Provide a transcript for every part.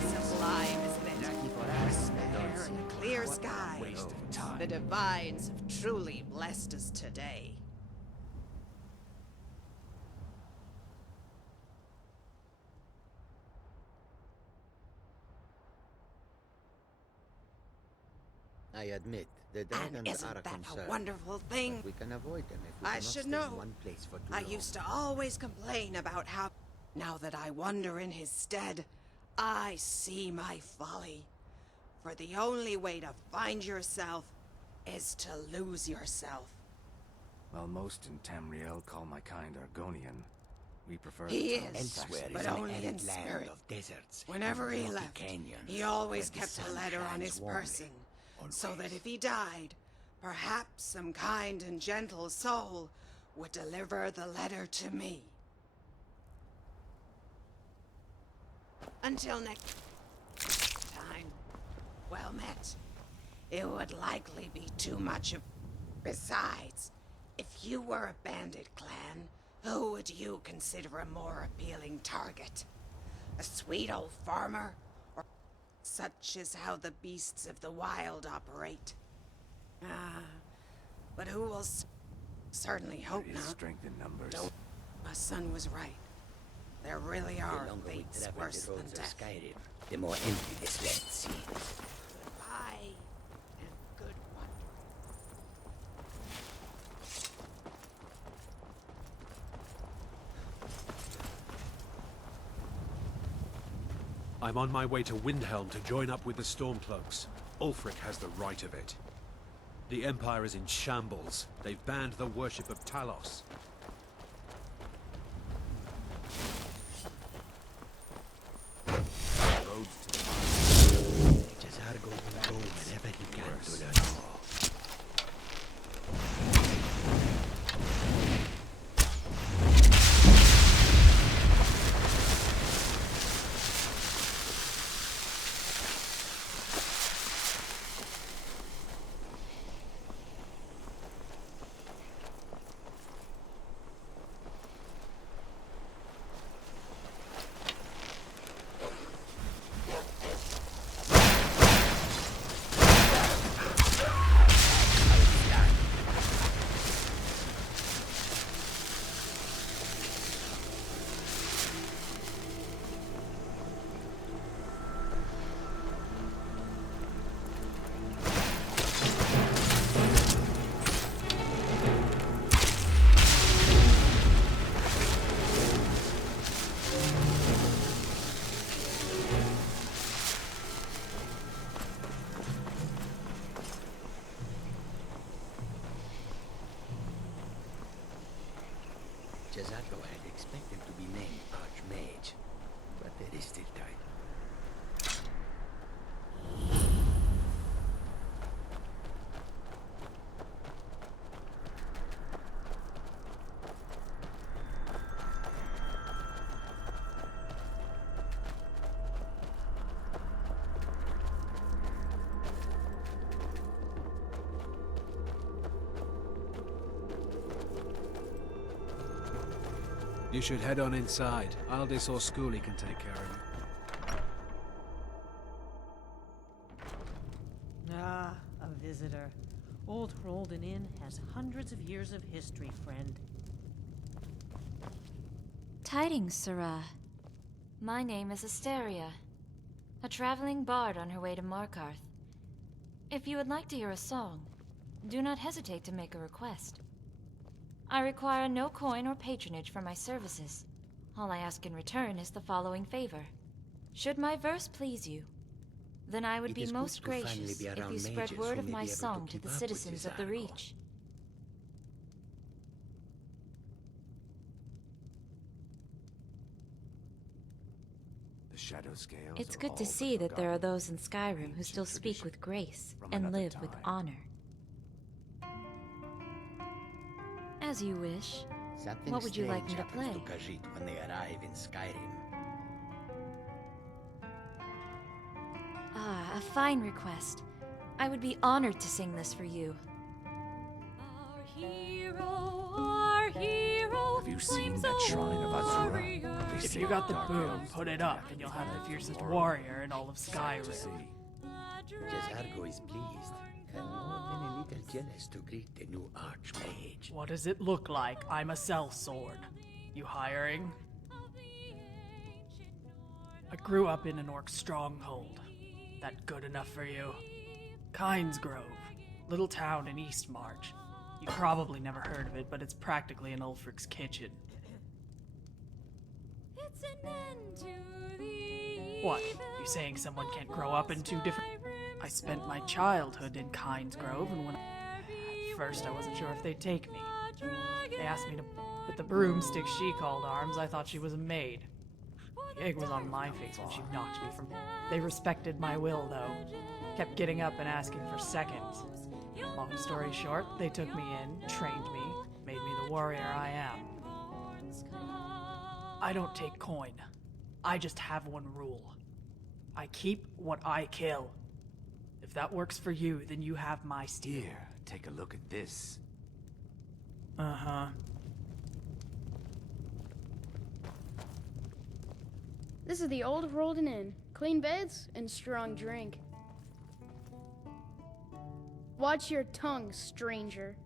truly sublime, isn't it? Air and a clear sky. The divines have truly blessed us today. I admit, the And dragons are isn't a that concern. a wonderful thing? We can avoid them if we I cannot should stay know. in one place for too I long. used to always complain about how, now that I wander in his stead, I see my folly. For the only way to find yourself is to lose yourself. Well, most in Tamriel call my kind Argonian. We prefer He the term is, Saxon. but only in spirit. Whenever he left, he always kept a letter on his person, so that if he died, perhaps some kind and gentle soul would deliver the letter to me. Until next time, well met. It would likely be too much of... Besides, if you were a bandit clan, who would you consider a more appealing target? A sweet old farmer? Or such is how the beasts of the wild operate. But who will certainly hope There is not. strength in numbers. No, my son was right. There really are The longer we fates travel worse the than roads of death. Skyrim, the more empty this land seems. Goodbye, and good wonder. I'm on my way to Windhelm to join up with the Stormcloaks. Ulfric has the right of it. The Empire is in shambles. They've banned the worship of Talos. Jazargo will go wherever he can to learn more. Jazargo had expected to be named Archmage, but there is still time. You should head on inside. Aldis or Schooley can take care of you. Ah, a visitor. Old Hrolden Inn has hundreds of years of history, friend. Tidings, Sirrah. My name is Asteria, a traveling bard on her way to Markarth. If you would like to hear a song, do not hesitate to make a request. I require no coin or patronage for my services. All I ask in return is the following favor. Should my verse please you, then I would It be is good most to finally gracious be if around you spread mages word who of may my be able to song to keep the up with citizens of the Jazargo. Reach. The shadow scales It's are good to all see but that there are forgotten. those in Skyrim who Ancient still speak tradition with grace from and another live with time. honor. As you wish. Something What would you like strange me to happens play? to Khajiit when they arrive in Skyrim. Ah, a fine request. I would be honored to sing this for you. Our hero, Have you seen that shrine of Azura? They If say you got the dark boom, elves put it attack up, and you'll the have the lands fiercest of Laurel. warrior in all of Sad to Skyrim. see. Jazargo is pleased, and more than a little jealous to greet the new Archmage. What does it look like? I'm a sellsword. You hiring? I grew up in an orc stronghold. That good enough for you? Kynes Grove, little town in East March. You probably never heard of it, but it's practically an Ulfric's kitchen. What? You saying someone can't grow up in two different... I spent my childhood in Kynes Grove, and when at first I wasn't sure if they'd take me. They asked me to... With the broomstick she called arms, I thought she was a maid. The egg was on my face when she knocked me from... They respected my will, though. Kept getting up and asking for seconds. Long story short, they took me in, trained me, made me the warrior I am. I don't take coin. I just have one rule. I keep what I kill. If that works for you, then you have my steel. Here, take a look at this. Uh-huh. This is the old Rolden Inn. Clean beds and strong drink. Watch your tongue, stranger.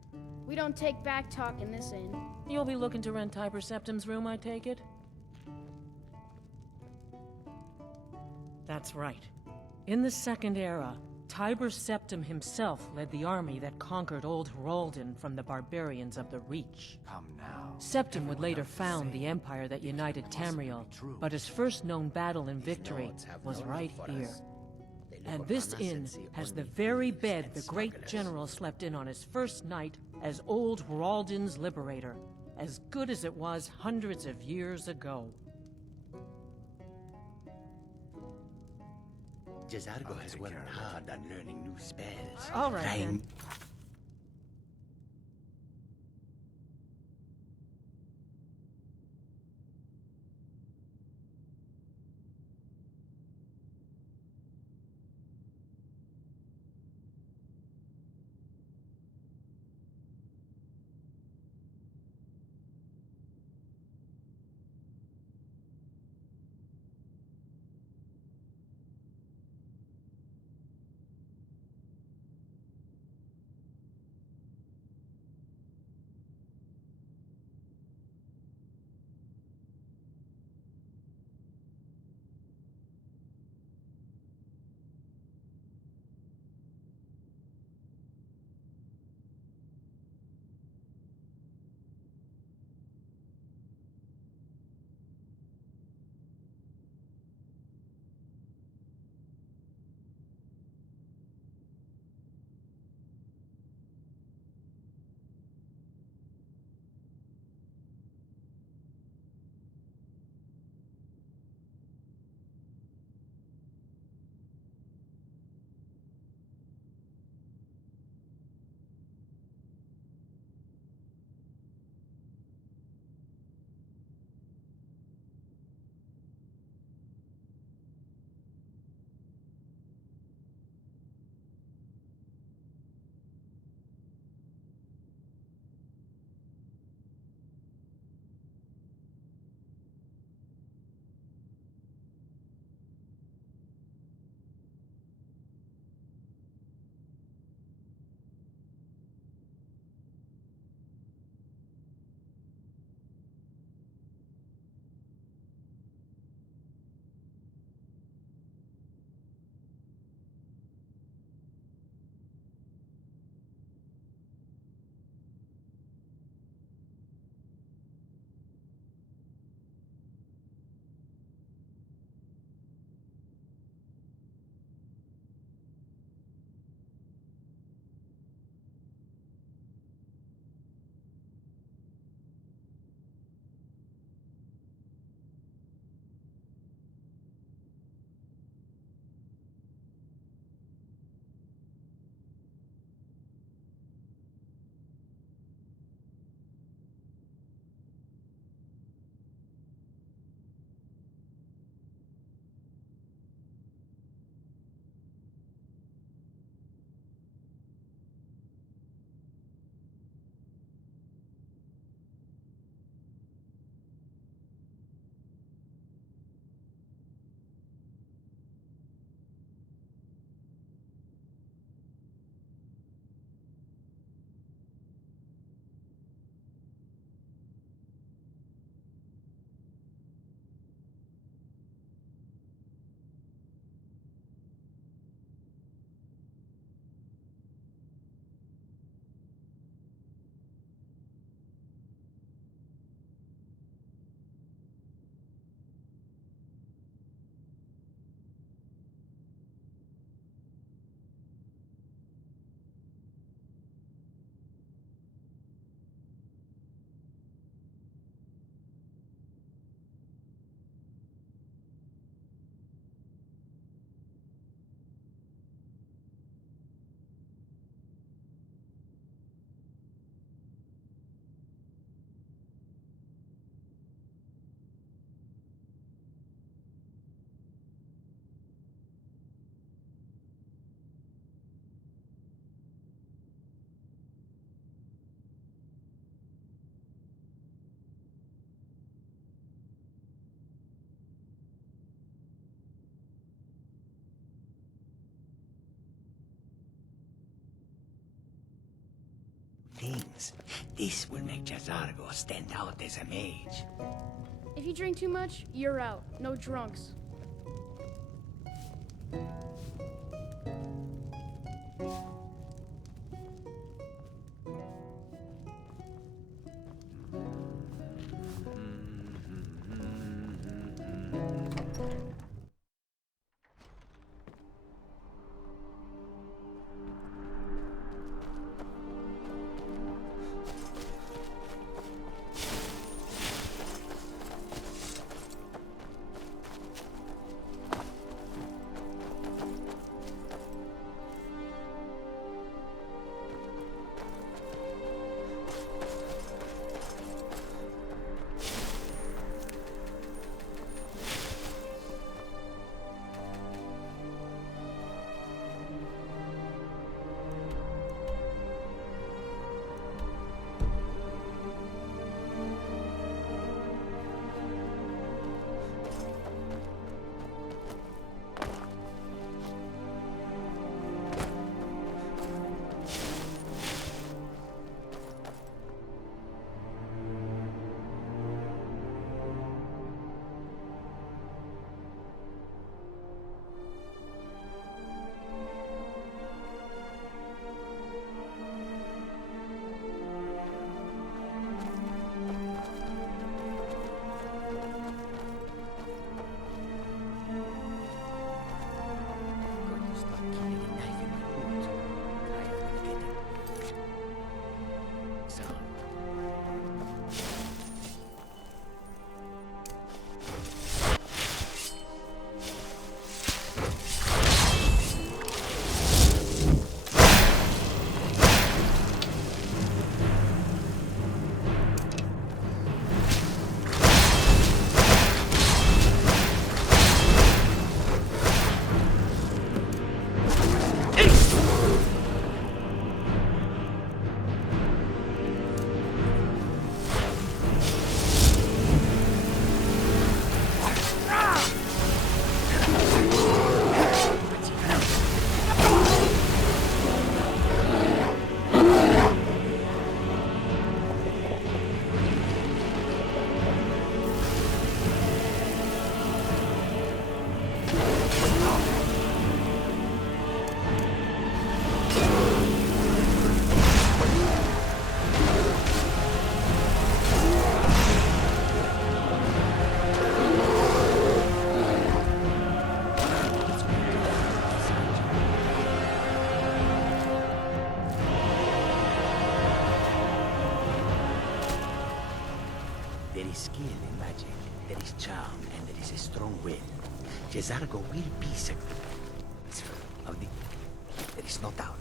We don't take back talk in this inn. You'll be looking to rent Tiber Septim's room, I take it? That's right. In the Second Era, Tiber Septim himself led the army that conquered Old Hroldan from the barbarians of the Reach. Come now. Septim would Everyone later else is found the saying empire that it united can't possibly Tamriel, be true. but his first known battle and These victory lords have was no right love for here. us. They look And this upon us inn and see has the only very thieves bed and the great smugglers. general slept in on his first night as Old Hroldan's liberator, as good as it was hundreds of years ago. Jazargo I'll has take worked care of it. hard on learning new spells. All right, Trying then. things. This will make Jazargo stand out as a mage. If you drink too much, you're out. No drunks. Going to stop keeping a knife in my boot. Tired of getting some. There is skill in magic, there is charm, and there is a strong will. Jazargo will be successful. There is no doubt.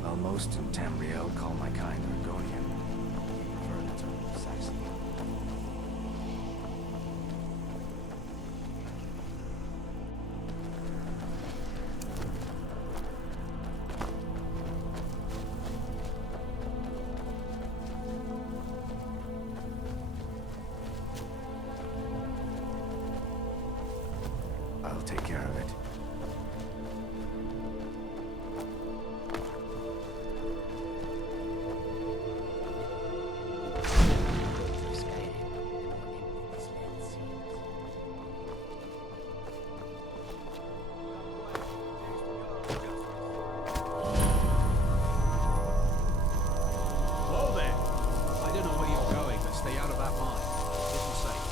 While most in Tamriel call my kind Argonian, I prefer the term Saxon. I'll take care of it. Skyrim, and how empty this land seems. Whoa there! I don't know where you're going, but stay out of that mine. It's safe.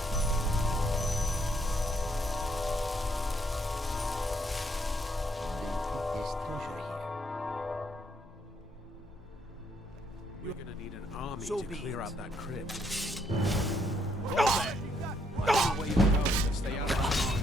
There's treasure here. We're gonna need an army So to be clear it. out that crypt. Whoa there! I don't know where you're going, but stay out of that mine.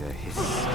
the hiss.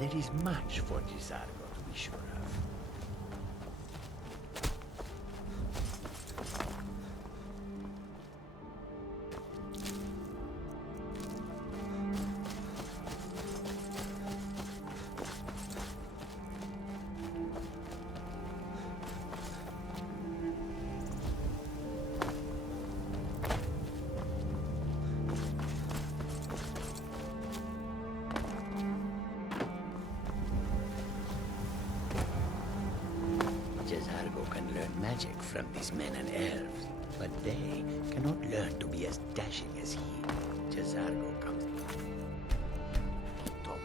There is much for Gisargo to be sure of. Gisargo can learn magic from these men and elves, but they cannot learn to be as dashing as he. Gisargo comes top.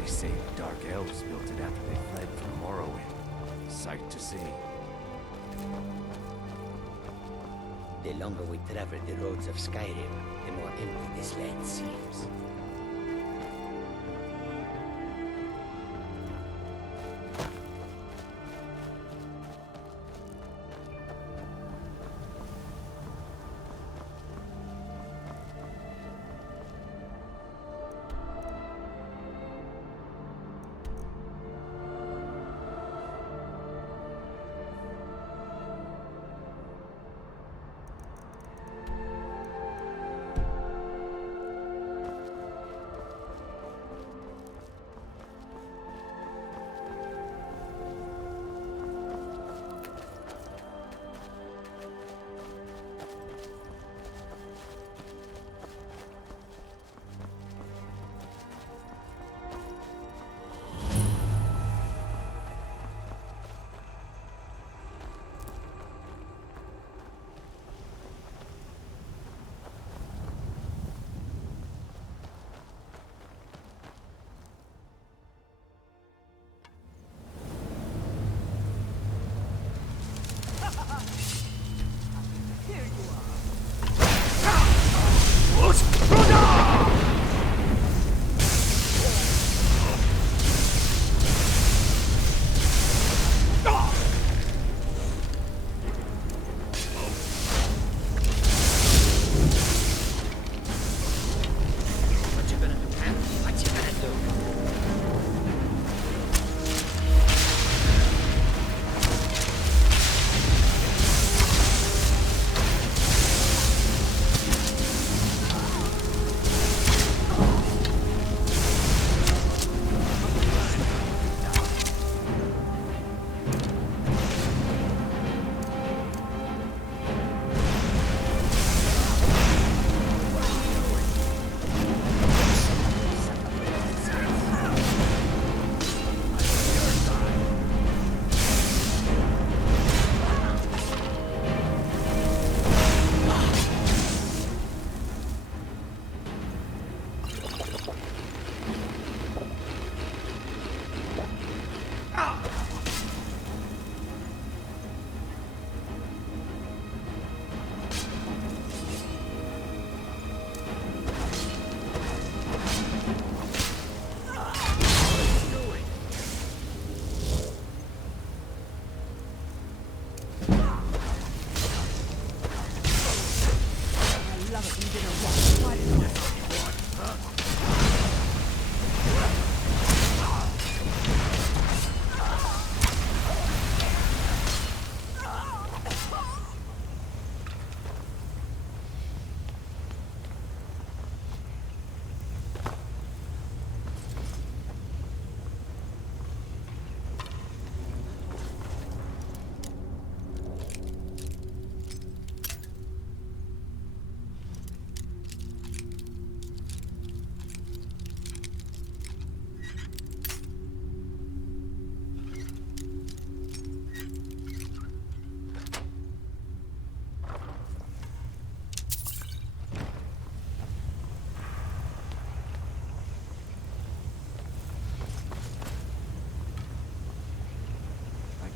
They say the Dark Elves built it after they fled from Morrowind. Sight to see. The longer we travel the roads of Skyrim, the more empty this land seems.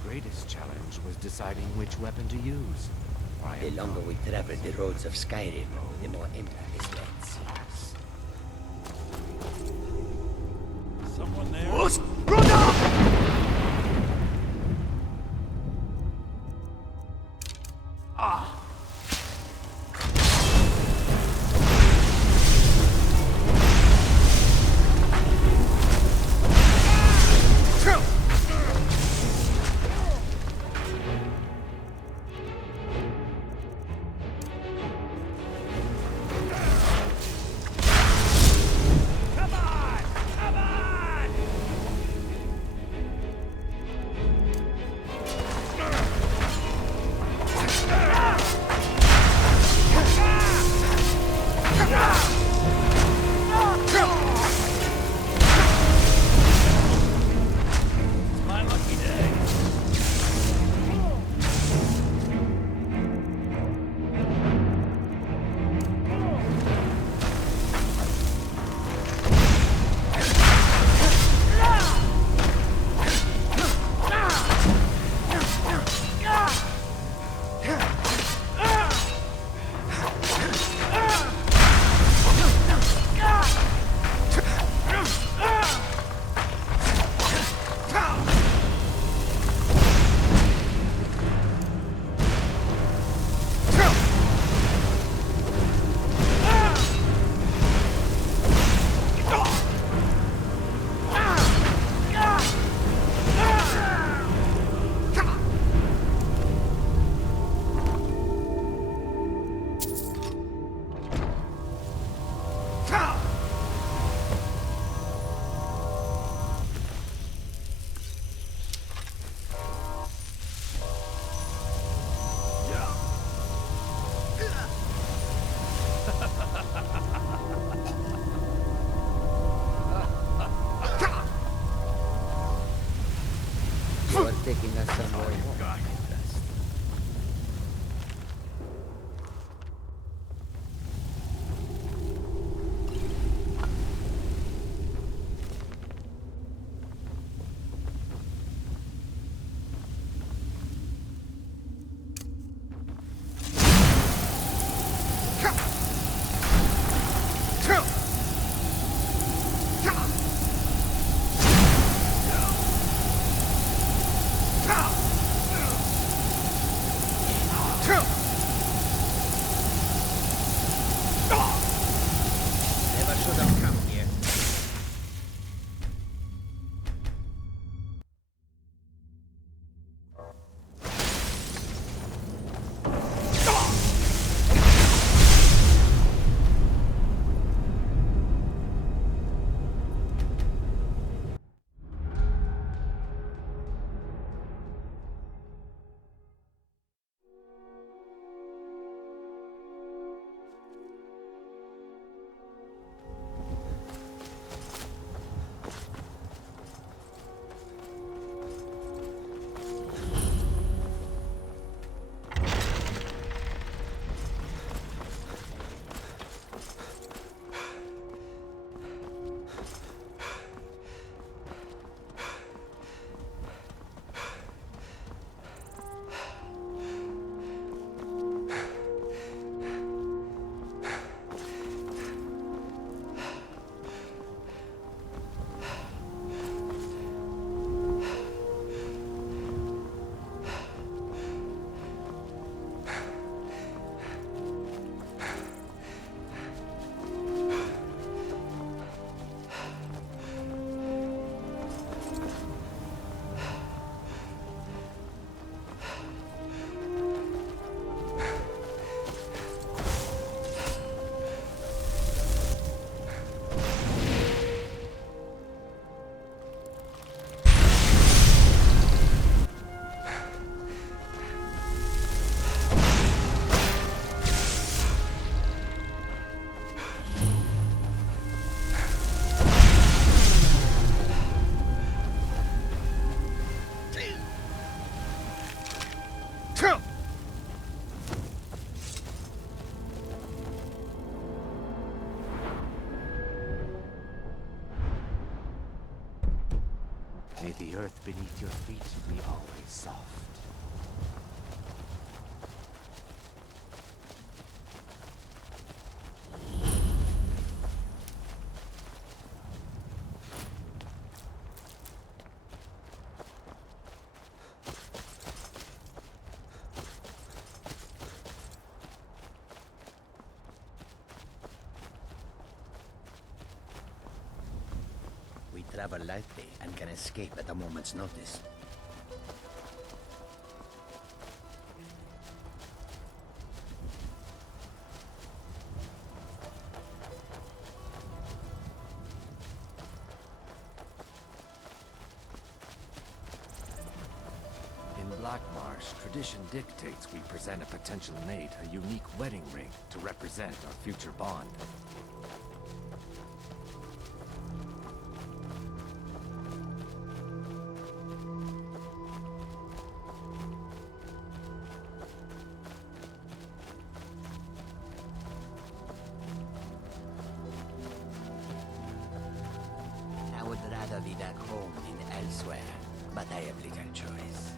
greatest challenge was deciding which weapon to use. The longer we travel the roads of Skyrim, the more empty this land seems. Someone there? My lucky day. You are taking us somewhere warm, I trust. May the earth beneath your feet be always soft. We travel lightly and can escape at a moment's notice. In Black Marsh, tradition dictates we present a potential mate a unique wedding ring to represent our future bond. I would rather be back home than elsewhere, but I have little choice.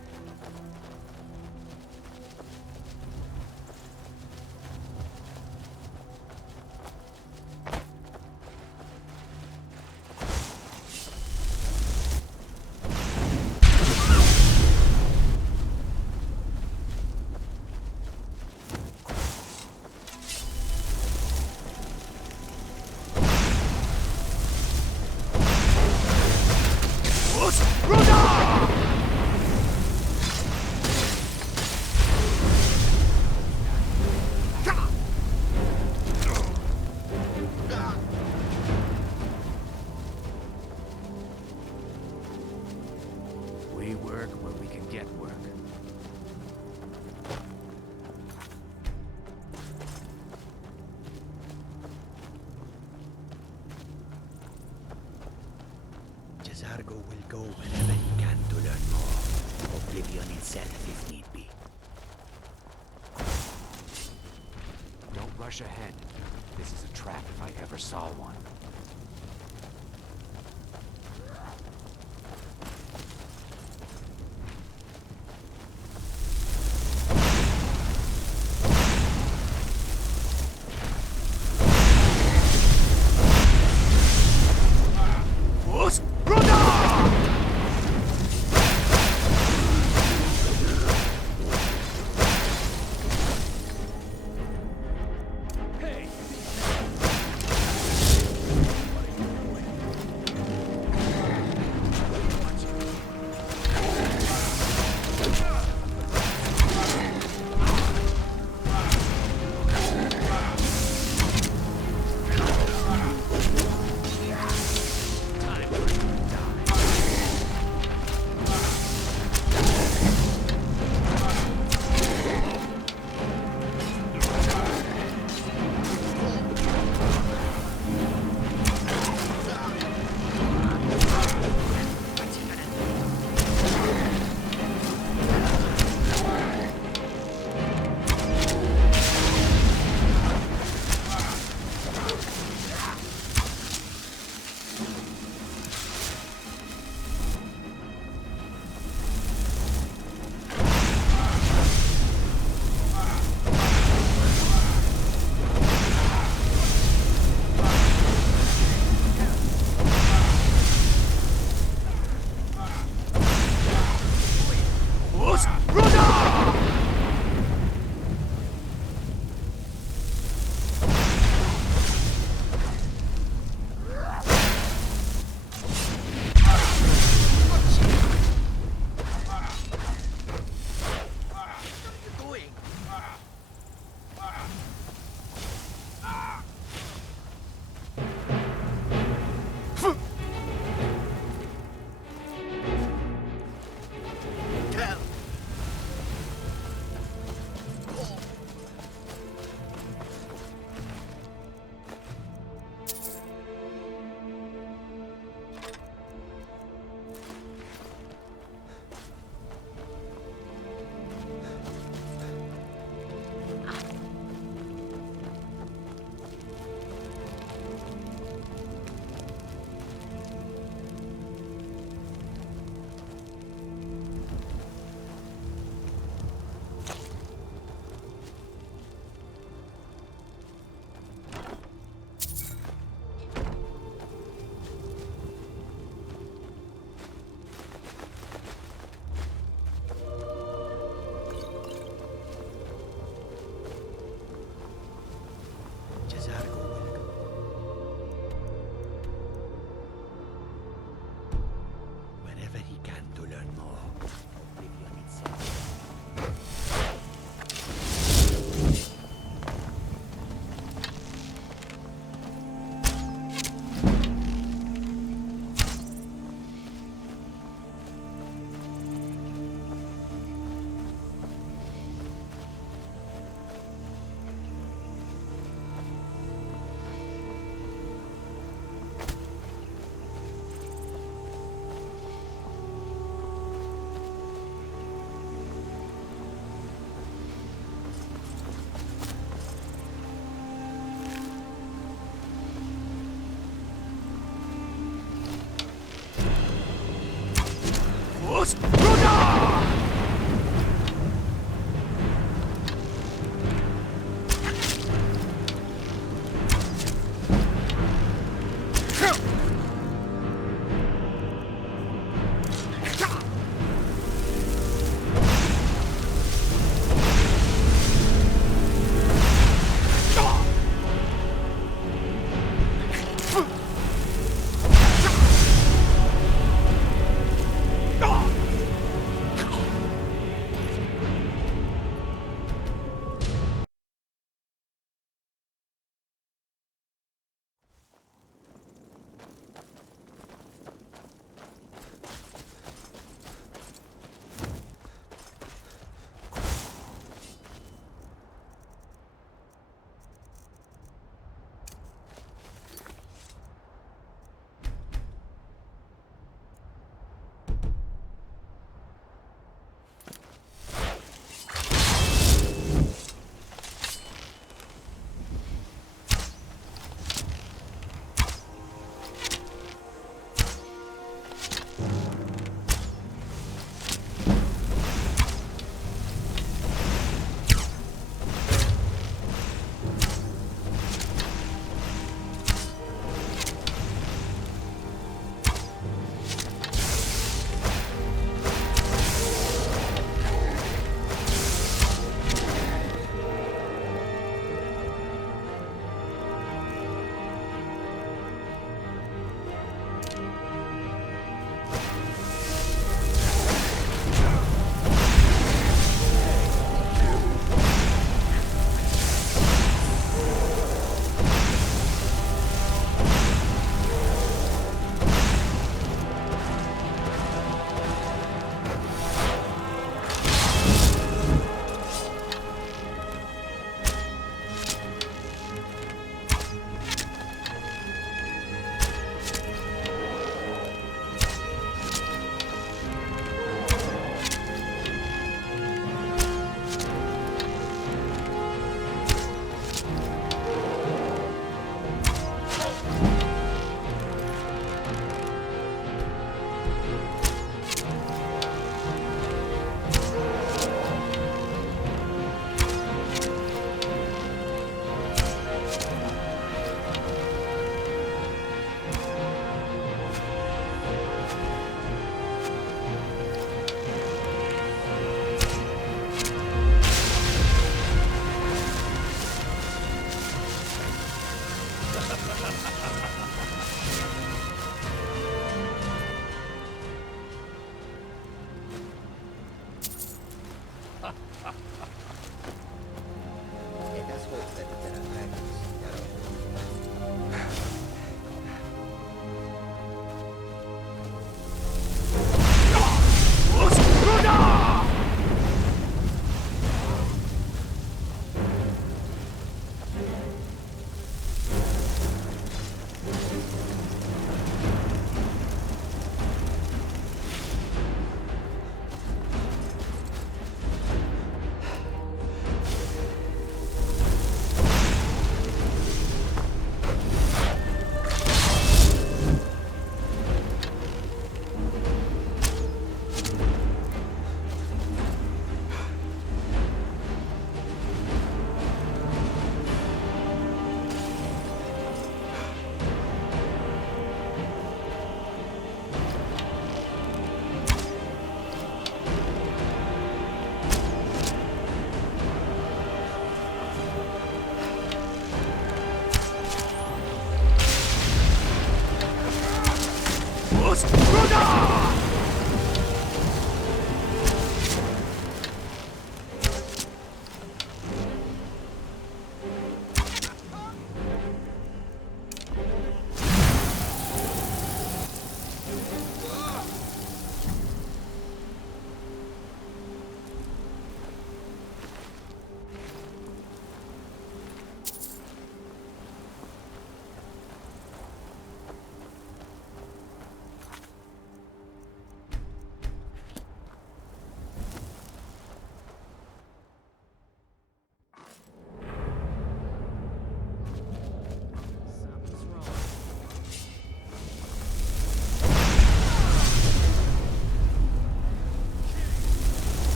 We work where we can get work. Jazargo will go wherever he can to learn more. Oblivion itself if need be. Don't rush ahead. This is a trap if I ever saw one.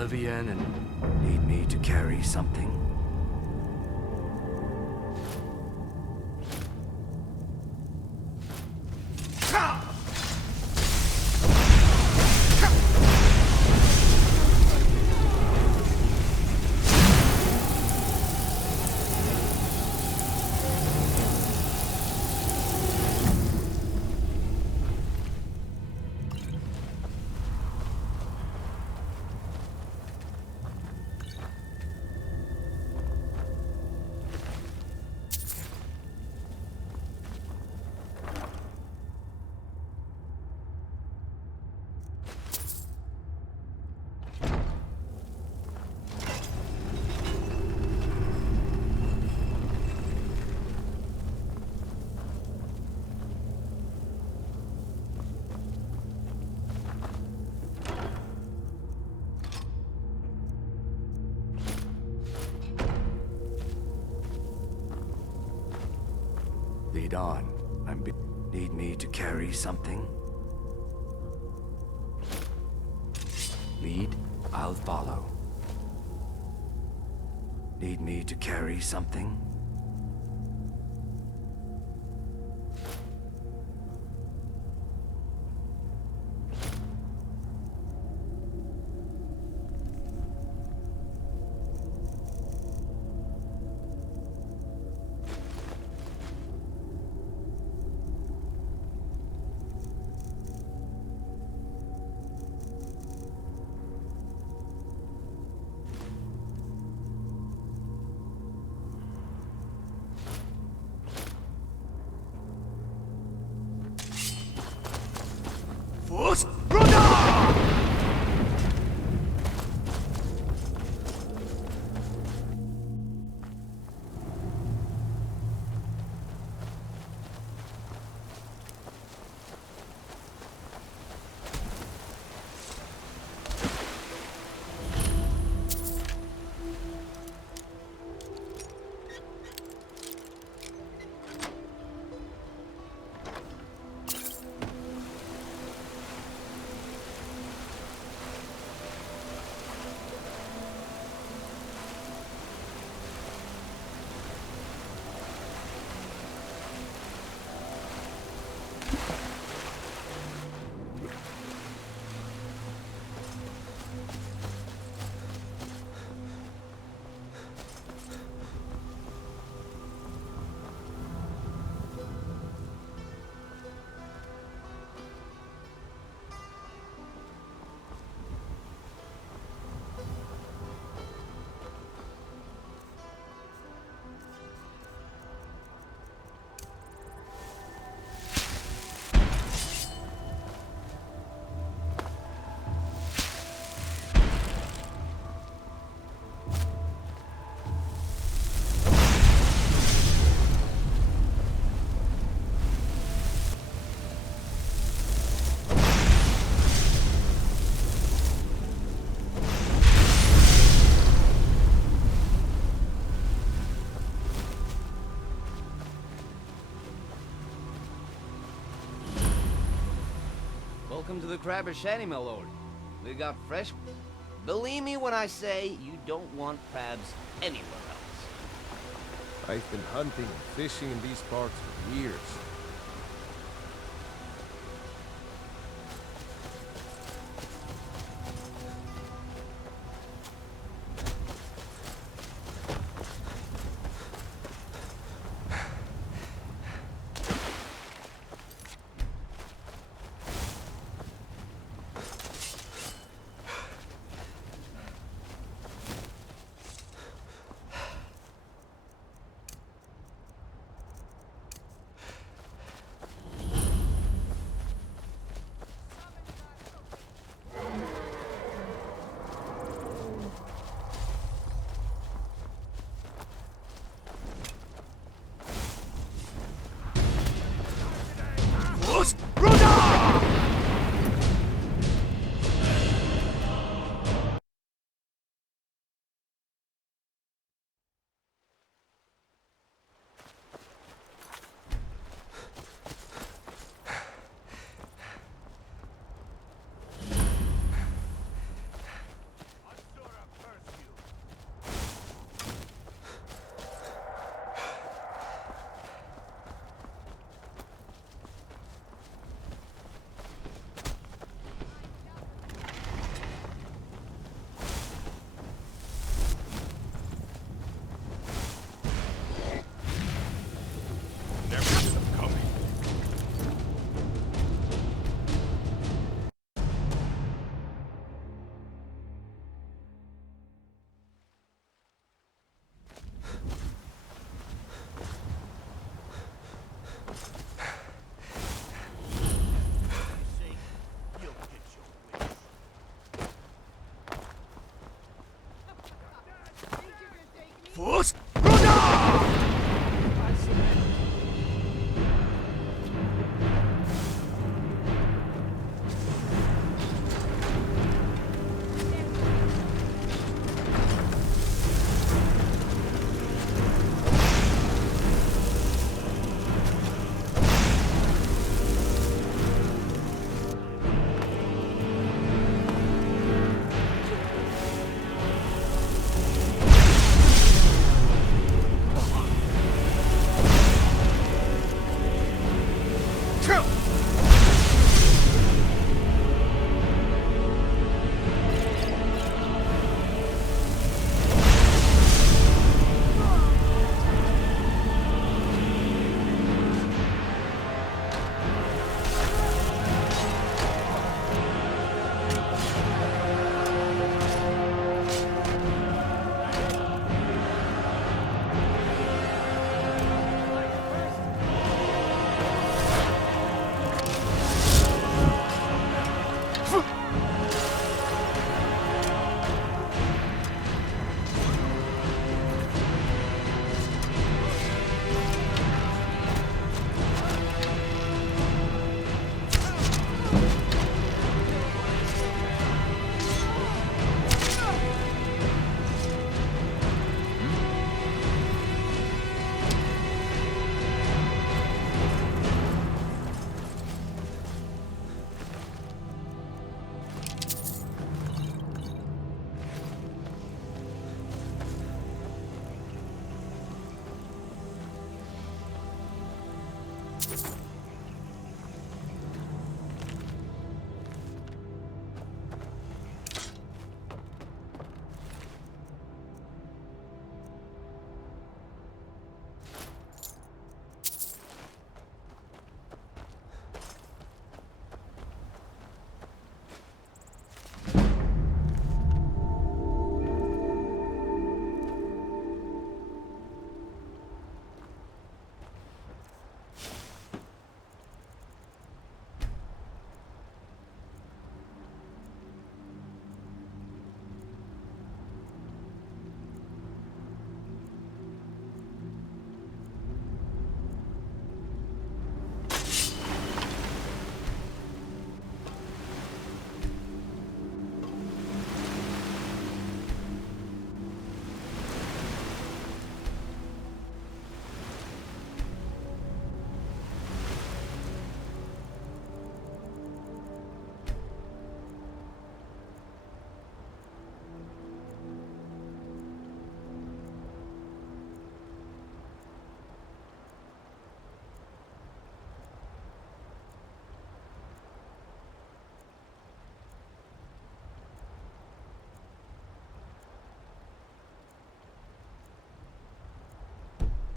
Oblivion and need me to carry something? Lead on. Need me to carry something? Lead, I'll follow. Need me to carry something? Welcome to the Crabber Shanty, my lord. We got fresh... Believe me when I say you don't want crabs anywhere else. I've been hunting and fishing in these parts for years.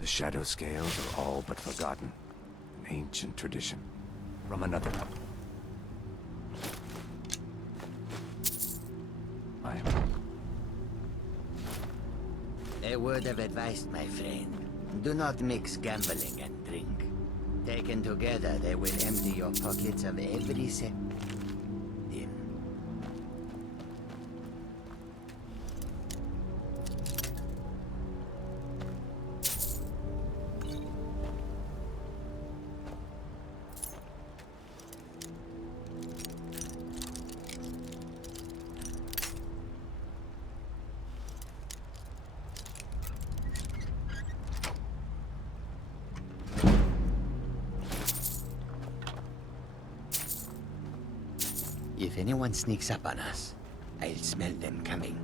The shadow scales are all but forgotten. An ancient tradition from another. A word of advice, my friend. Do not mix gambling and drink. Taken together, they will empty your pockets of every cent. If anyone sneaks up on us, I'll smell them coming.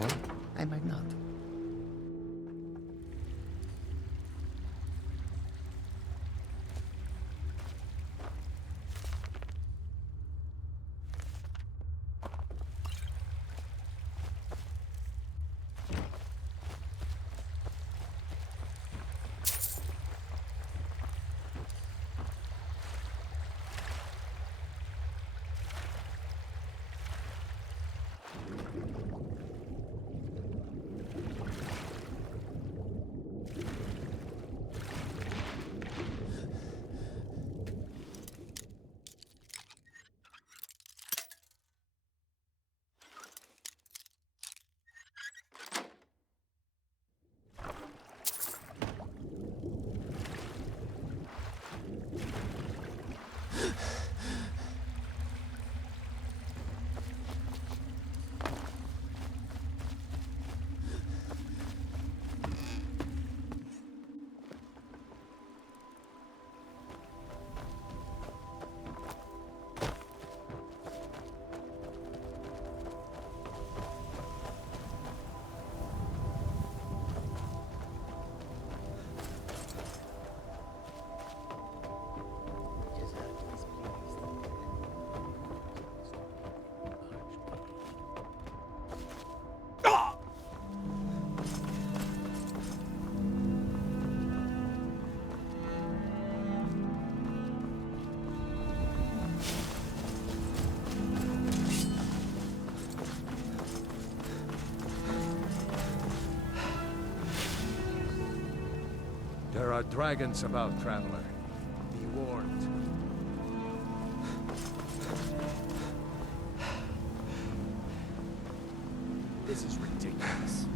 Or I might not. There are dragons about, traveler. Be warned. This is ridiculous.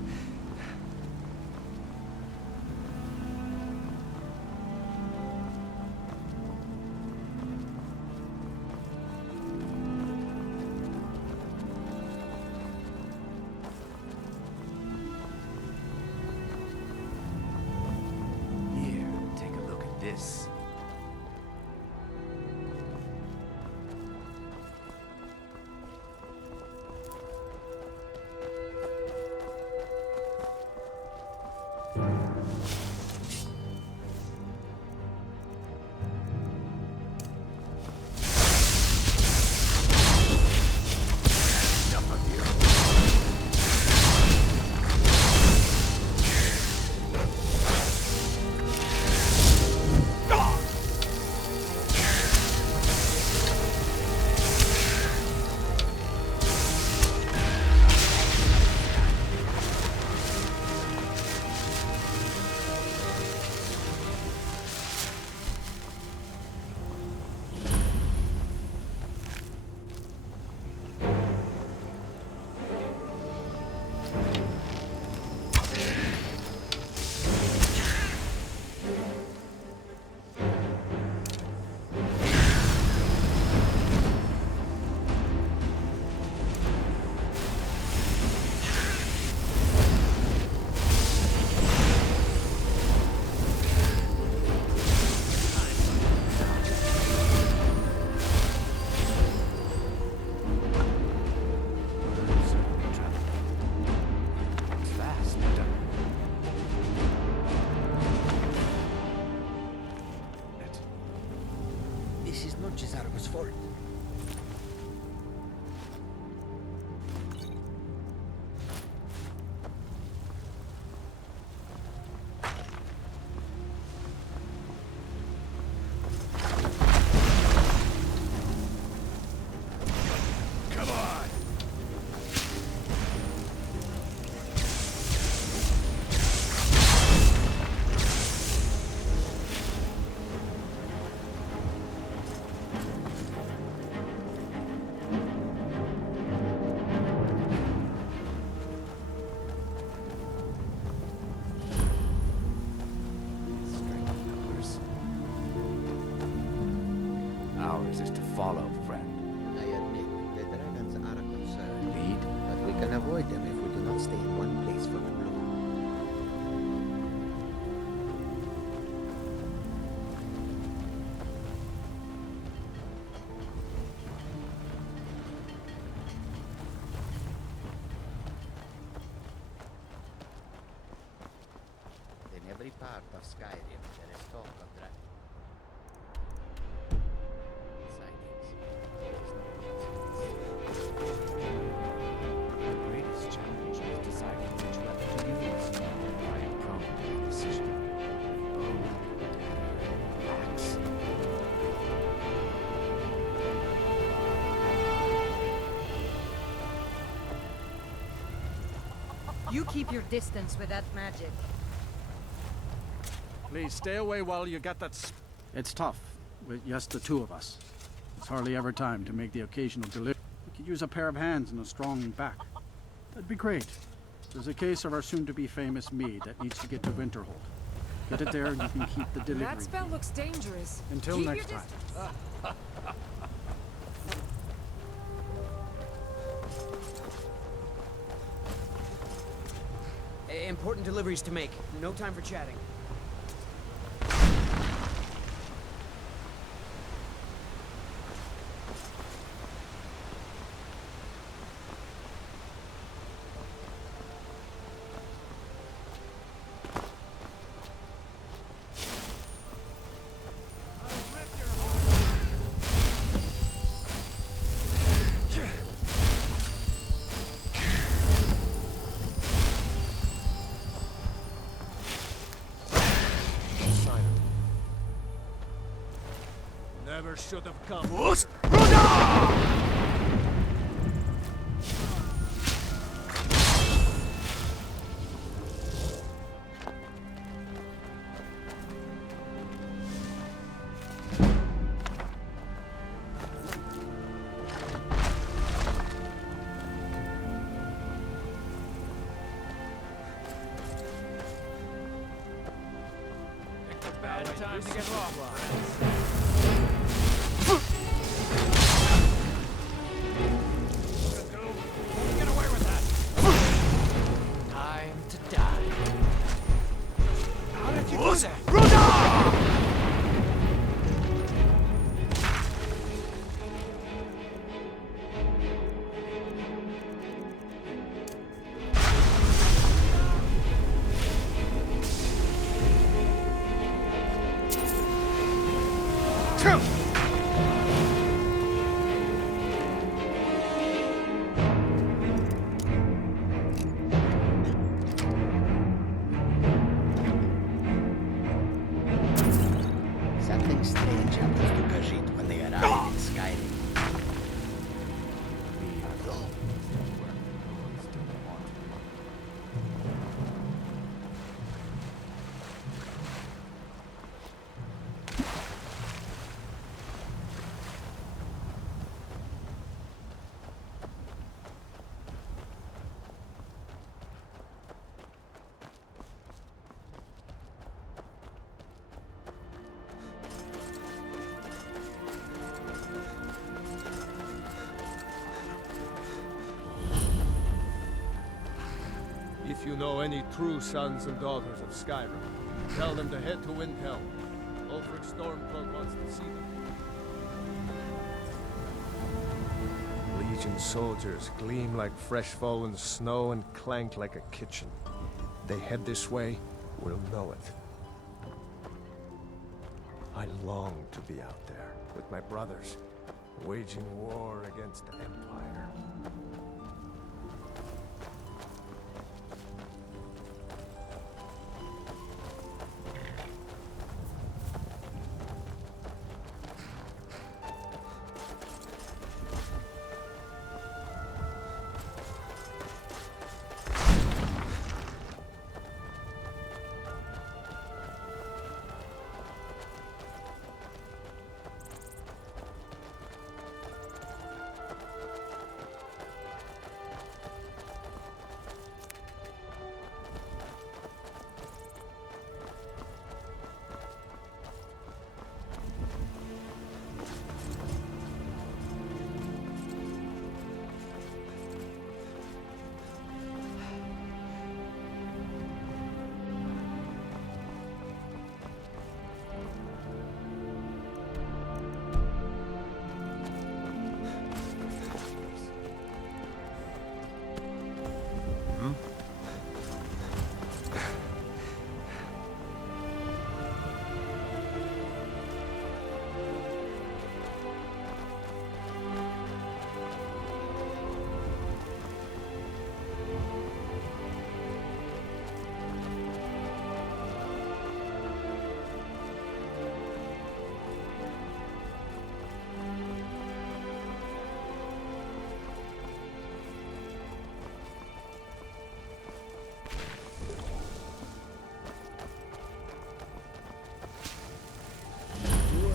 Here, take a look at this. This is not Jezargo's fault. Come on! Strength numbers. Ours is to follow, friend. I admit, the dragons are a concern. Lead? But we can avoid them if we do not stay in one place for too long. In every part of Skyrim, there is talk of dragons. The greatest challenge is deciding which weapon to use. I am prone to that decision. Bow, dagger, axe. You keep your distance with that magic. Please stay away while you get that. It's tough, with just the two of us. It's hardly ever time to make the occasional delivery. We could use a pair of hands and a strong back. That'd be great. There's a case of our soon-to-be famous mead that needs to get to Winterhold. Get it there and you can keep the delivery. That spell looks dangerous. Until Keep next your time. distance. Important deliveries to make. No time for chatting. Never should have come. Bad time to get lost. Get away with that. Time to die. How did you do that? Something strange happens to Khajiit when they arrive in Skyrim. If you know any true sons and daughters of Skyrim, tell them to head to Windhelm. Ulfric Stormcloak wants to see them. Legion soldiers gleam like fresh fallen snow and clank like a kitchen. They head this way, we'll know it. I long to be out there with my brothers, waging war against the Empire.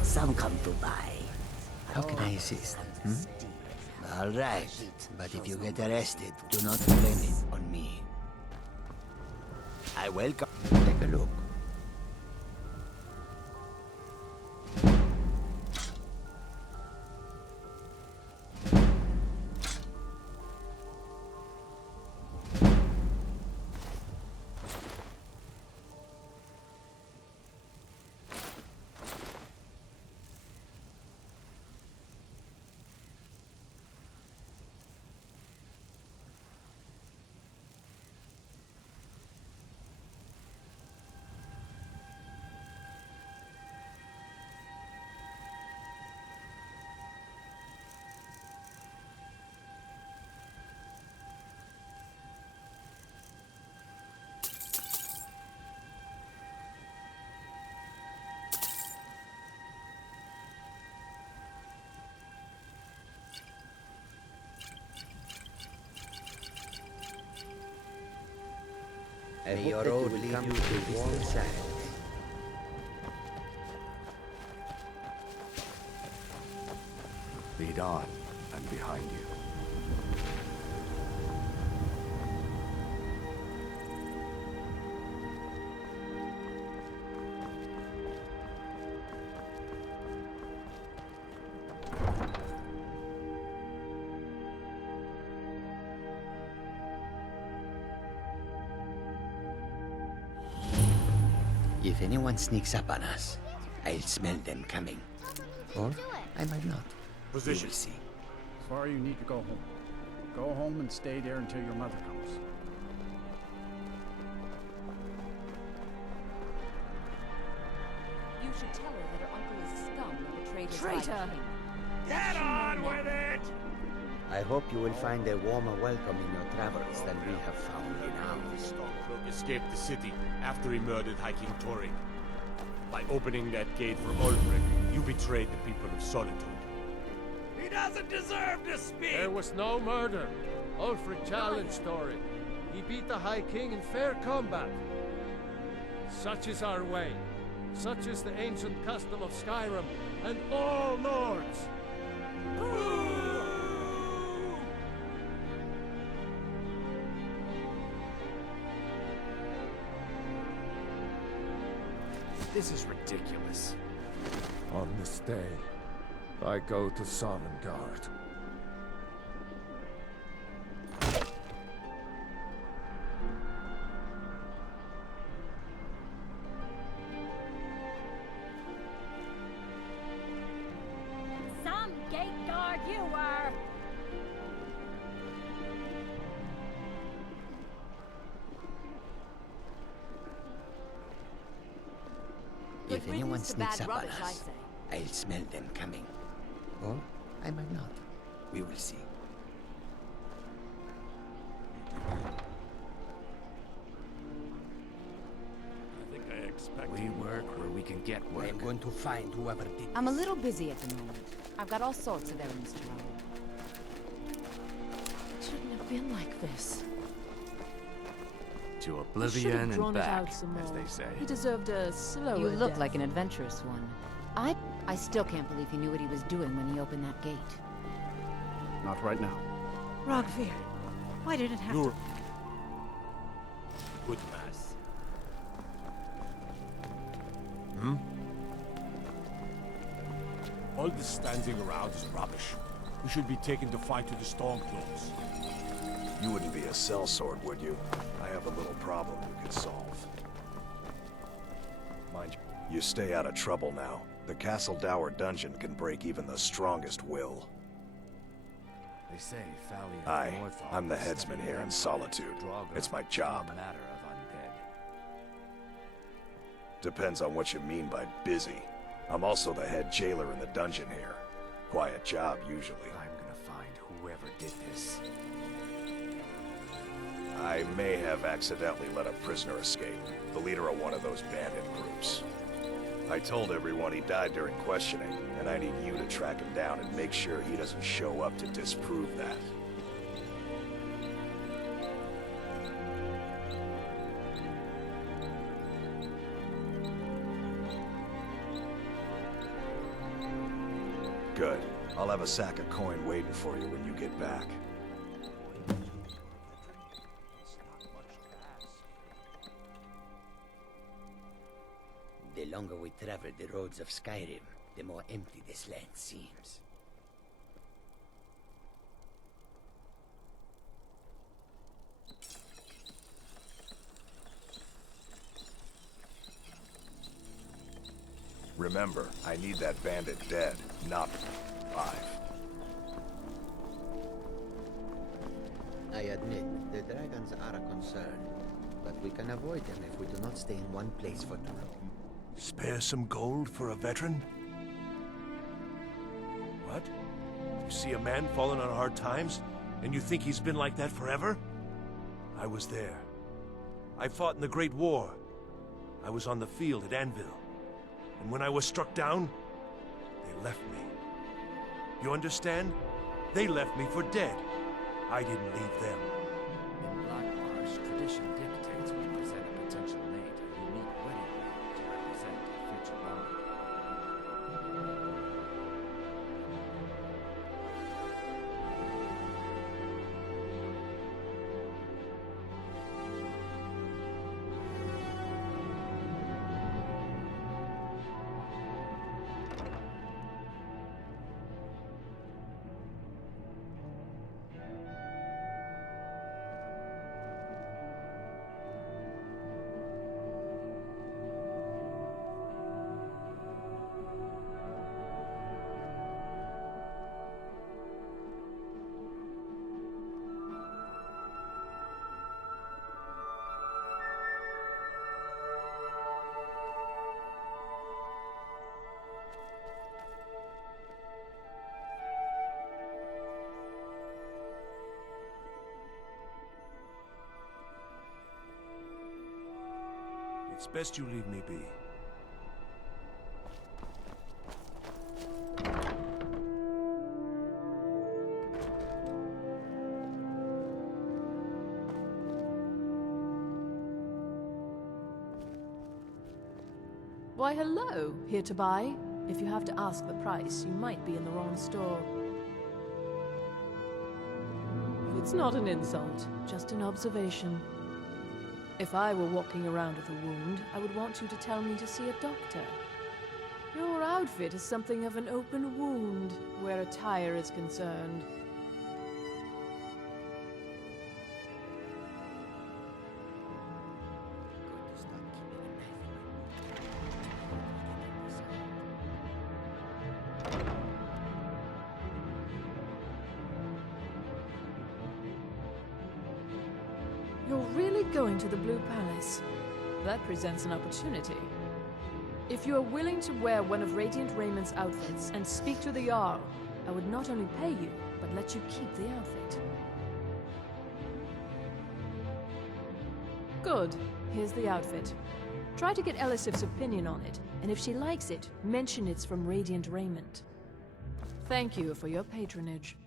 Some come to buy. How can I assist? All right, but if you get arrested, do not blame it on me. I welcome. Take a look. May your road lead you to warm side. Lead on, and behind you. If anyone sneaks up on us, I'll smell them coming. Or I might not. Position. We will see. Sorry, you need to go home. Go home and stay there until your mother comes. You should tell her that her uncle is scum and betrayed his Traitor! king. Get on with it! I hope you will find a warmer welcome in your travels than we have found in The ours. Stormcloak escaped the city after he murdered High King Torin. By opening that gate for Ulfric, you betrayed the people of Solitude. He doesn't deserve to speak! There was no murder. Ulfric challenged Thorin. He beat the High King in fair combat. Such is our way. Such is the ancient custom of Skyrim and all Nords. This is ridiculous. On this day, I go to Sovngarde. Some gate guard you were! If Good anyone riddance to sneaks bad up on rubbish, I us, say. I'll smell them coming. Or I might not. We will see. I think I expect We work where we can get work. I'm going to find whoever did I'm a little busy at the moment. I've got all sorts of errands to run. It shouldn't have been like this. To Should oblivion have drawn and it back, out some as more. they say. He deserved a slower You look death. like an adventurous one. I still can't believe he knew what he was doing when he opened that gate. Not right now. Rogvir, why did it have You're to... good mass. All this standing around is rubbish. We should be taken to fight with the Stormcloaks. You wouldn't be a sellsword, would you? I have a little problem you could solve. Mind you, you stay out of trouble now. The Castle Dower dungeon can break even the strongest will. They say Falion Aye, Northoff I'm the is headsman stepping here in down Solitude. Draugr It's my in job. the matter of undead. Depends on what you mean by busy. I'm also the head jailer in the dungeon here. Quiet job, usually. I'm gonna find whoever did this. I may have accidentally let a prisoner escape, the leader of one of those bandit groups. I told everyone he died during questioning, and I need you to track him down and make sure he doesn't show up to disprove that. Good. I'll have a sack of coin waiting for you when you get back. The longer we travel the roads of Skyrim, the more empty this land seems. Remember, I need that bandit dead, not alive. I admit, the dragons are a concern, but we can avoid them if we do not stay in one place for too long. Spare some gold for a veteran? What? You see a man falling on hard times, and you think he's been like that forever? I was there. I fought in the Great War. I was on the field at Anvil. And when I was struck down, they left me. You understand? They left me for dead. I didn't leave them. In Blackmarsh, tradition dictates we present a potential mate a unique wedding ring to represent a future bond. It's best you leave me be. Why, hello. Here to buy? If you have to ask the price, you might be in the wrong store. It's not an insult, just an observation. If I were walking around with a wound, I would want you to tell me to see a doctor. Your outfit is something of an open wound, where attire is concerned. You're really going to the Blue Palace? That presents an opportunity. If you are willing to wear one of Radiant Raymond's outfits and speak to the Jarl, I would not only pay you, but let you keep the outfit. Good. Here's the outfit. Try to get Elisif's opinion on it, and if she likes it, mention it's from Radiant Raymond. Thank you for your patronage.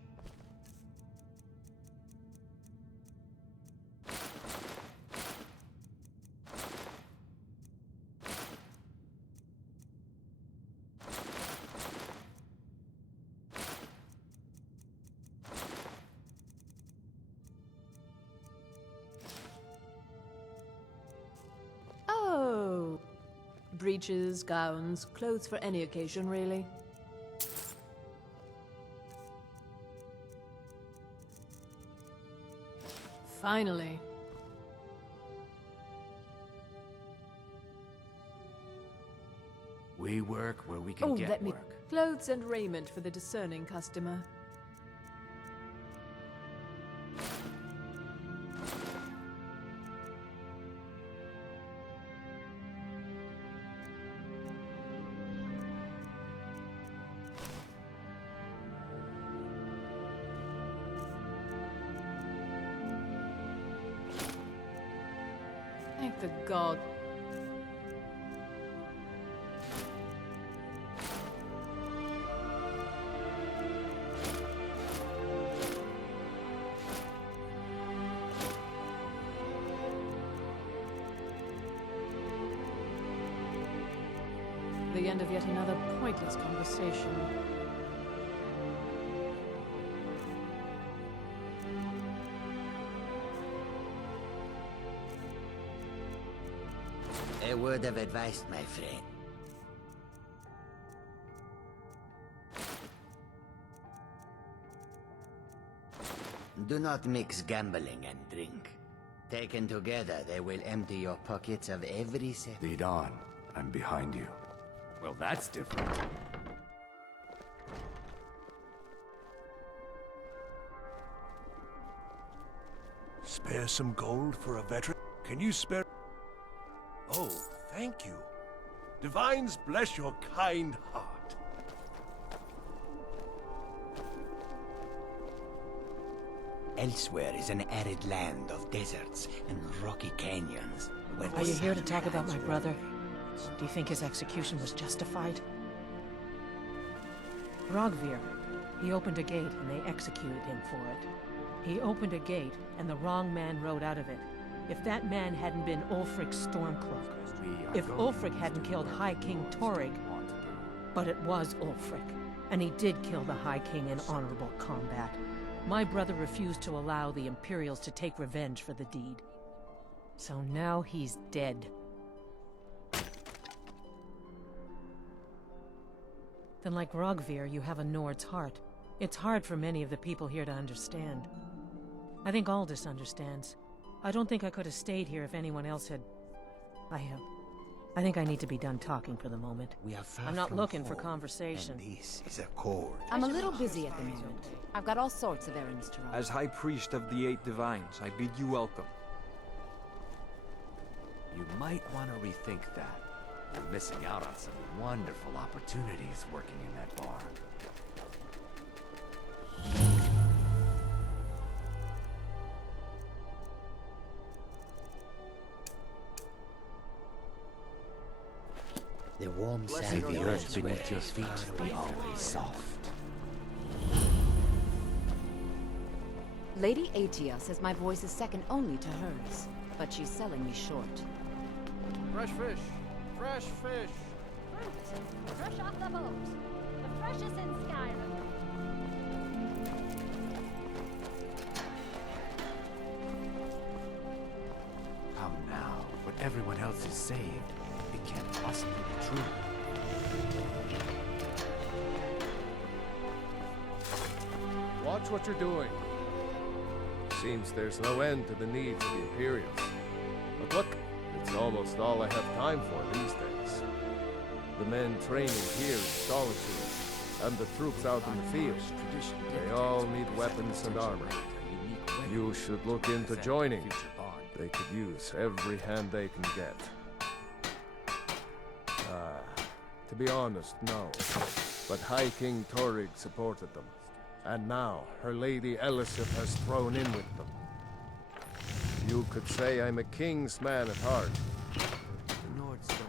Oh. Breeches, gowns, clothes for any occasion, really. Finally. We work where we can Oh, get let me... work. Clothes and raiment for the discerning customer. Thank the god. The end of yet another pointless conversation. A word of advice, my friend. Do not mix gambling and drink. Taken together, they will empty your pockets of every cent. Lead on. I'm behind you. Well, that's different. Spare some gold for a veteran? Can you spare... Oh, thank you. Divines bless your kind heart. Elsewhere is an arid land of deserts and rocky canyons. Where Are you here to talk about my brother? Do you think his execution was justified? Rogvir, he opened a gate and they executed him for it. He opened a gate and the wrong man rode out of it. If that man hadn't been Ulfric Stormcloak, if Ulfric hadn't killed High King Torrig, but it was Ulfric, and he did kill the High King in honorable combat. My brother refused to allow the Imperials to take revenge for the deed. So now he's dead. Then like Rogvir, you have a Nord's heart. It's hard for many of the people here to understand. I think Aldous understands. I don't think I could have stayed here if anyone else had... I think I need to be done talking for the moment. We are far I'm not from looking for home, conversation. And this is a cord. I'm a little busy at the moment. I've got all sorts of errands to run. As High Priest of the Eight Divines, I bid you welcome. You might want to rethink that. You're missing out on some wonderful opportunities working in that bar. The warm sand of the earth beneath your feet be always soft. Lady Atia says my voice is second only to hers, but she's selling me short. Fresh fish! Fresh fish! Fruit, fresh off the boat. The freshest in Skyrim. Come now, what everyone else is saying, it can't possibly be true. Watch what you're doing. Seems there's no end to the needs of the Imperials. But look, it's almost all I have time for these days. The men training here in Solitude, and the troops out in the field. They all need weapons and armor. You should look into joining. They could use every hand they can get. To be honest, no. But High King Torrig supported them. And now, her Lady Elisif has thrown in with them. You could say I'm a king's man at heart.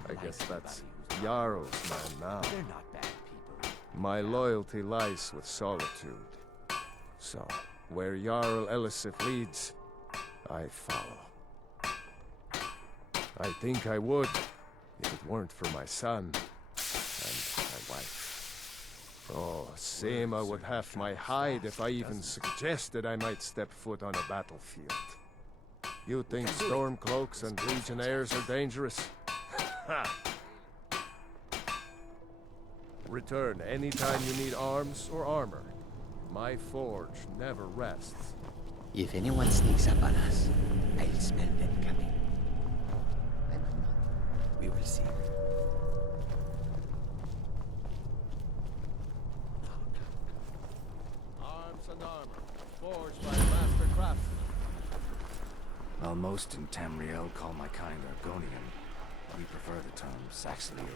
I guess that's Jarl's man now. They're not bad people. My loyalty lies with Solitude. So, where Jarl Elisif leads, I follow. I think I would, if it weren't for my son and my wife. Oh, Seema would have my hide if I even suggested I might step foot on a battlefield. You think Stormcloaks and Legionnaires are dangerous? Ha! Return anytime you need arms or armor. My forge never rests. If anyone sneaks up on us, I'll smell them coming. I might not. We will see. Arms and armor, forged by a master craftsman. While most in Tamriel call my kind Argonian, we prefer the term Saxiliel.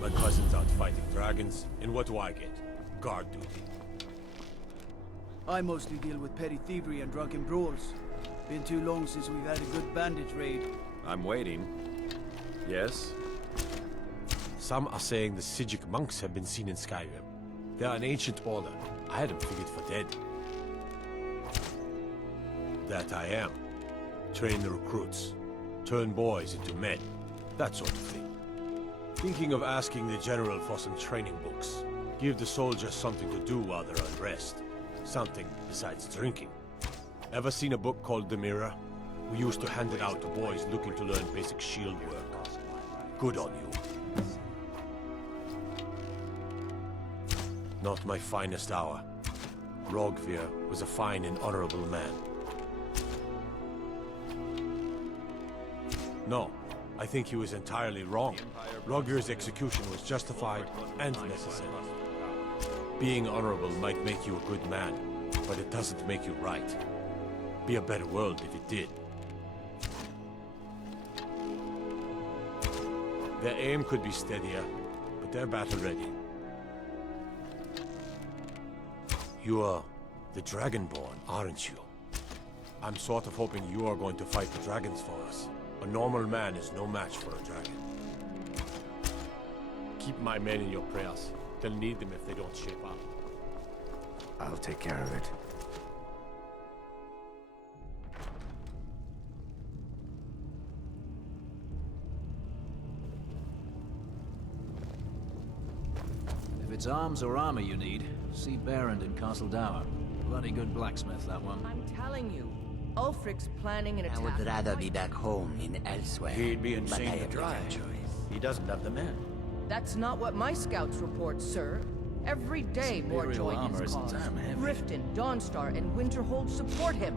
My cousin's out fighting dragons, and what do I get? Guard duty. I mostly deal with petty thievery and drunken brawls. Been too long since we've had a good bandage raid. I'm waiting. Yes? Some are saying the Sijic monks have been seen in Skyrim. They're an ancient order. I had them figured for dead. That I am. Train the recruits. Turn boys into men. That sort of thing. Thinking of asking the general for some training books. Give the soldiers something to do while they're on rest. Something besides drinking. Ever seen a book called The Mirror? We used to hand it out to boys looking to learn basic shield work. Good on you. Not my finest hour. Rogvir was a fine and honorable man. No, I think he was entirely wrong. Rogvir's execution was justified and necessary. Being honorable might make you a good man, but it doesn't make you right. Be a better world if it did. Their aim could be steadier, but they're battle-ready. You are the Dragonborn, aren't you? I'm sort of hoping you are going to fight the dragons for us. A normal man is no match for a dragon. Keep my men in your prayers. They'll need them if they don't shape up. I'll take care of it. If it's arms or armor you need, see Berend in Castle Dower. Bloody good blacksmith, that one. I'm telling you, Ulfric's planning an attack. I would rather be back home in elsewhere. He'd be but I insane to have try. no choice. He doesn't have the men. That's not what my scouts report, sir. Every day more Imperial join armor his isn't cause. damn heavy. Riften, Dawnstar, and Winterhold support him.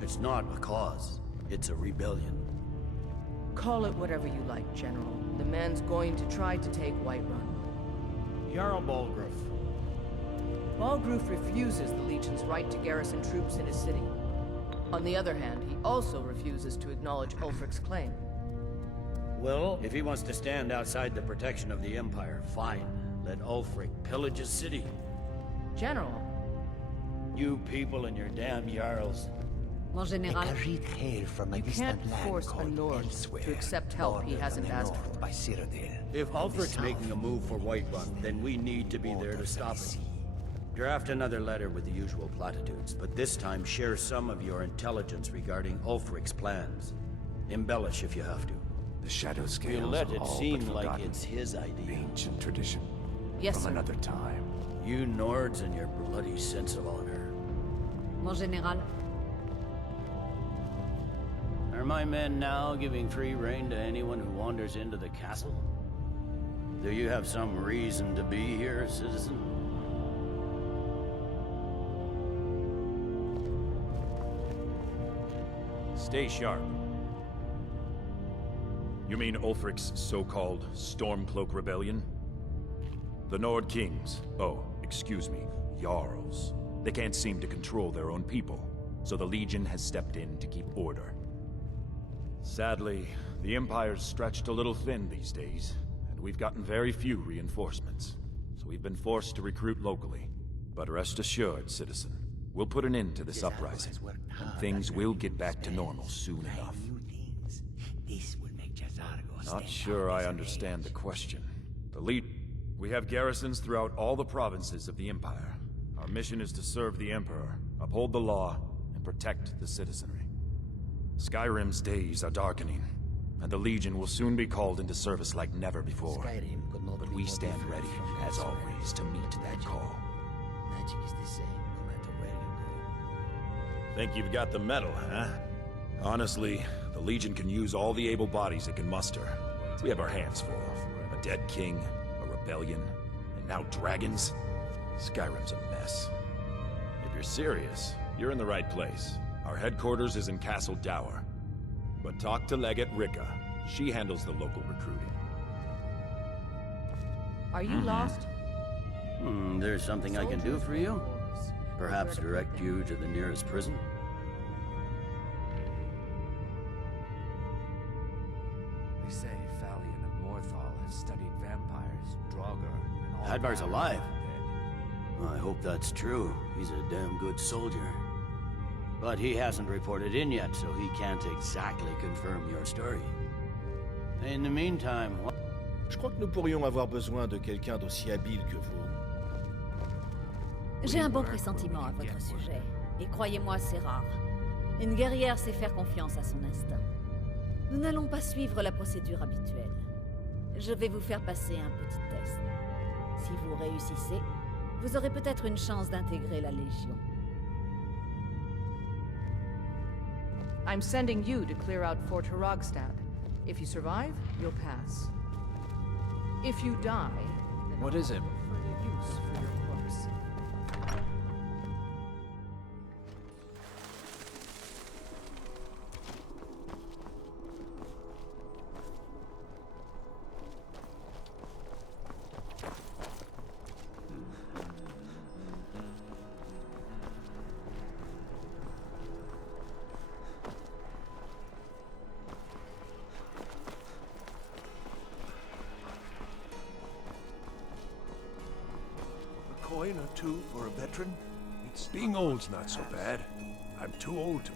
It's not a cause. It's a rebellion. Call it whatever you like, General. The man's going to try to take Whiterun. Jarl Balgruuf. Balgruuf refuses the Legion's right to garrison troops in his city. On the other hand, he also refuses to acknowledge Ulfric's claim. Well, if he wants to stand outside the protection of the Empire, fine. Let Ulfric pillage his city. General. You people and your damn jarls. Mon général, Khajiit hail from a You distant can't land force a called Nord elsewhere, to accept help he bordered hasn't on the asked north for. by Cyrodiil. If On the Ulfric's south making a move for Whiterun, then we need to be there to stop him. Draft another letter with the usual platitudes, but this time share some of your intelligence regarding Ulfric's plans. Embellish if you have to. The shadow scales You let are it all seem but like forgotten. it's his idea. Ancient tradition. Yes, from sir. another time. You Nords and your bloody sense of honor. mon général. Are my men now giving free rein to anyone who wanders into the castle? Do you have some reason to be here, citizen? Stay sharp. You mean Ulfric's so-called Stormcloak Rebellion? The Nord Kings, oh, excuse me, Jarls. They can't seem to control their own people, so the Legion has stepped in to keep order. Sadly, the Empire's stretched a little thin these days, and we've gotten very few reinforcements, so we've been forced to recruit locally. But rest assured, citizen, we'll put an end to this uprising, and things will get back to normal soon enough. This will make Jazargo stand Not sure out I as understand the question. We have garrisons throughout all the provinces of the Empire. Our mission is to serve the Emperor, uphold the law, and protect the citizenry. Skyrim's days are darkening, and the Legion will soon be called into service like never before. Skyrim could not But be we more stand different ready, from as elsewhere. always, to meet that call. Magic is the same, no matter where you go. Think you've got the medal, huh? Honestly, the Legion can use all the able bodies it can muster. We have our hands full. A dead king, a rebellion, and now dragons? Skyrim's a mess. If you're serious, you're in the right place. Our headquarters is in Castle Dower. But talk to Legate Rika. She handles the local recruiting. Are you lost? There's something I can do for you? Perhaps direct you to the nearest prison? They say Falion of Morthal has studied vampires, Draugr, and all Hadvar's manner alive. of undead. I hope that's true. He's a damn good soldier. But he hasn't reported in yet, so he can't exactly confirm your story. In the meantime, Je crois que nous pourrions avoir besoin de quelqu'un d'aussi habile que vous. J'ai un bon pressentiment à votre sujet. Et croyez-moi, c'est rare. Une guerrière sait faire confiance à son instinct. Nous n'allons pas suivre la procédure habituelle. Je vais vous faire passer un petit test. Si vous réussissez, vous aurez peut-être une chance d'intégrer la Légion. I'm sending you to clear out Fort Hrogstad. If you survive, you'll pass. If you die, then What is it? further use for your corpse. A coin or two for a veteran? Being old's not so bad. I'm too old to...